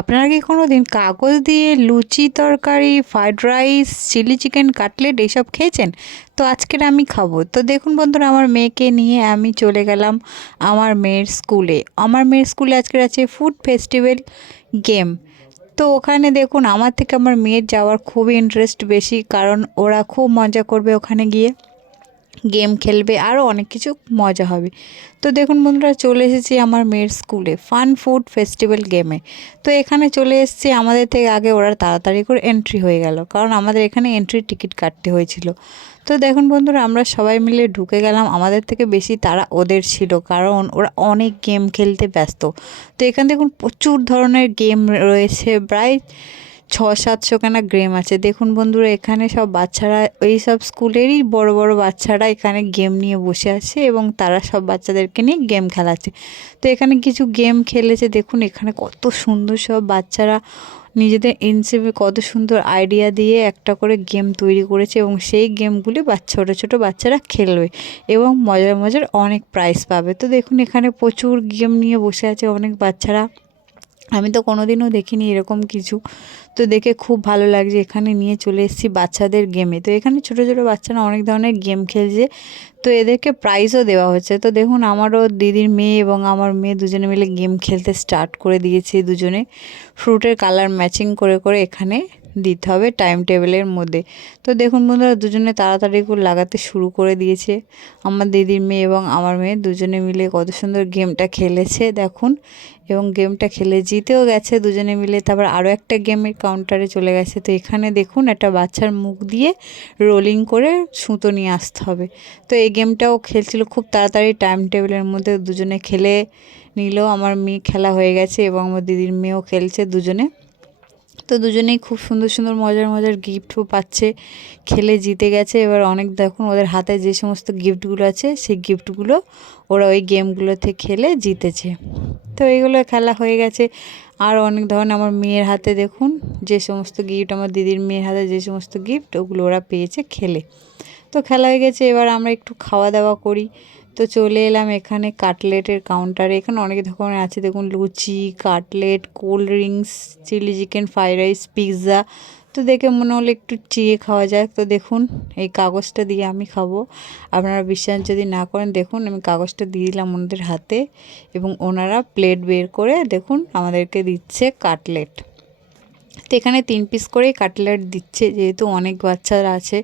আপনারা কি কোনোদিন কাগজ দিয়ে লুচি তরকারি, fried rice, chilli chicken, cutlet এইসব খেয়েছেন? তো আজকের আমি খাবো। তো দেখুন বন্ধুরা, আমার মেয়েকে নিয়ে আমি চলে গেলাম আমার মেয়ের স্কুলে। আমার মেয়ের স্কুলে আজকের আছে ফুড ফেস্টিভ্যাল গেম। তো ওখানে দেখুন, আমার থেকে আমার মেয়ের যাওয়ার খুবই ইন্টারেস্ট বেশি, কারণ ওরা খুব মজা করবে ওখানে গিয়ে, গেম খেলবে, আরও অনেক কিছু মজা হবে। তো দেখুন বন্ধুরা, চলে এসেছি আমার মেয়ের স্কুলে ফান ফুড ফেস্টিভ্যাল গেমে। তো এখানে চলে এসেছি, আমাদের থেকে আগে ওরা তাড়াতাড়ি করে এন্ট্রি হয়ে গেল, কারণ আমাদের এখানে এন্ট্রি টিকিট কাটতে হয়েছিল। তো দেখুন বন্ধুরা, আমরা সবাই মিলে ঢুকে গেলাম। আমাদের থেকে বেশি তারা ওদের ছিল, কারণ ওরা অনেক গেম খেলতে ব্যস্ত। তো এখানে দেখুন প্রচুর ধরনের গেম রয়েছে, প্রায় 600-700খানা গেম আছে। দেখুন বন্ধুরা, এখানে সব বাচ্চারা, এই সব স্কুলেরই বড় বড় বাচ্চারা এখানে গেম নিয়ে বসে আছে এবং তারা সব বাচ্চাদেরকে নিয়ে গেম খেলাচ্ছে। তো এখানে কিছু গেম খেলেছে। দেখুন এখানে কত সুন্দর সব বাচ্চারা নিজেদের ইনসেপে কত সুন্দর আইডিয়া দিয়ে একটা করে গেম তৈরি করেছে, এবং সেই গেমগুলি ছোটো ছোটো বাচ্চারা খেলবে এবং মজার মজার অনেক প্রাইজ পাবে। তো দেখুন এখানে প্রচুর গেম নিয়ে বসে আছে অনেক বাচ্চারা। আমি তো কোনোদিনও দেখিনি এরকম কিছু। তো দেখে খুব ভালো লাগছে। এখানে নিয়ে চলে এসেছি বাচ্চাদের গেমে। তো এখানে ছোটো ছোটো বাচ্চারা অনেক ধরনের গেম খেলছে। তো এদেরকে প্রাইজও দেওয়া হচ্ছে। তো দেখুন, আমারও দিদির মেয়ে এবং আমার মেয়ে দুজনে মিলে গেম খেলতে স্টার্ট করে দিয়েছে। দুজনে ফ্রুটের কালার ম্যাচিং করে করে এখানে দিতে হবে টাইম টেবিলের মধ্যে। তো দেখুন বন্ধুরা, দুজনে তাড়াতাড়ি করে লাগাতে শুরু করে দিয়েছে। আমার দিদির মেয়ে এবং আমার মেয়ে দুজনে মিলে কত সুন্দর গেমটা খেলেছে দেখুন, এবং গেমটা খেলে জিতেও গেছে দুজনে মিলে। তারপর আরও একটা গেমের কাউন্টারে চলে গেছে। তো এখানে দেখুন, একটা বাচ্চার মুখ দিয়ে রোলিং করে সুতো নিয়ে আসতে হবে। তো এই গেমটাও খেলছিল খুব তাড়াতাড়ি টাইম টেবিলের মধ্যে, দুজনে খেলে নিল। আমার মেয়ে খেলা হয়ে গেছে এবং আমার দিদির মেয়েও খেলছে দুজনে। তো দুজনেই খুব সুন্দর সুন্দর মজার মজার গিফটও পাচ্ছে, খেলে জিতে গেছে। এবার অনেক দেখুন, ওদের হাতে যে সমস্ত গিফটগুলো আছে সেই গিফটগুলো ওরা ওই গেমগুলোতে খেলে জিতেছে। তো এইগুলো খেলা হয়ে গেছে। আর অনেক ধরনের আমার মেয়ের হাতে দেখুন যে সমস্ত গিফট, আমার দিদির মেয়ের হাতে যে সমস্ত গিফট, ওগুলো ওরা পেয়েছে খেলে। তো খেলা হয়ে গেছে, এবার আমরা একটু খাওয়া দাওয়া করি। তো চলে এলাম এখানে কাটলেটের কাউন্টারে। এখানে অনেক ধরনের আছে দেখুন, লুচি, cutlet, cold drinks, chilli chicken, fried rice, pizza. তো দেখে মনে হলো একটু চেয়ে খাওয়া যাক। তো দেখুন, এই কাগজটা দিয়ে আমি খাবো। আপনারা বিশ্বাস যদি না করেন, দেখুন আমি কাগজটা দিয়ে দিলাম ওনাদের হাতে, এবং ওনারা প্লেট বের করে দেখুন আমাদেরকে দিচ্ছে কাটলেট। তো এখানে 3 পিস করেই কাটলেট দিচ্ছে, যেহেতু অনেক বাচ্চারা আছে।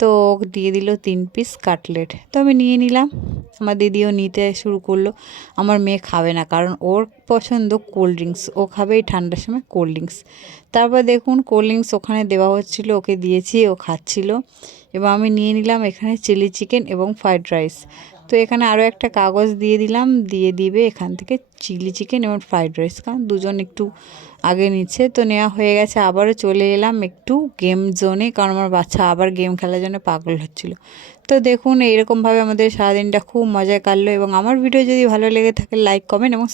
তো দিয়ে দিল 3 পিস কাটলেট। তো আমি নিয়ে নিলাম, আমার দিদিও নিতে শুরু করলো। আমার মেয়ে খাবে না, কারণ ওর পছন্দ কোল্ড ড্রিঙ্কস, ও খাবে এই ঠান্ডার সময় কোল্ড ড্রিঙ্কস। তারপর দেখুন কোল্ড ড্রিঙ্কস ওখানে দেওয়া হচ্ছিল, ওকে দিয়েছি, ও খাচ্ছিল। এবং আমি নিয়ে নিলাম এখানে চিলি চিকেন এবং ফ্রাইড রাইস। তো এখানে আরও একটা কাগজ দিয়ে দিলাম, দিয়ে দিবে এখান থেকে চিলি চিকেন এবং ফ্রাইড রাইস, কারণ দুজন একটু আগে নিচ্ছে। তো নেওয়া হয়ে গেছে। আবারও চলে এলাম একটু গেম জোনে, কারণ আমার বাচ্চা আবার গেম খেলার জন্য পাগল হচ্ছিল। তো দেখুন, এইরকমভাবে আমাদের সারাদিনটা খুব মজায় কাটলো। এবং আমার ভিডিও যদি ভালো লেগে থাকে, লাইক, কমেন্ট এবং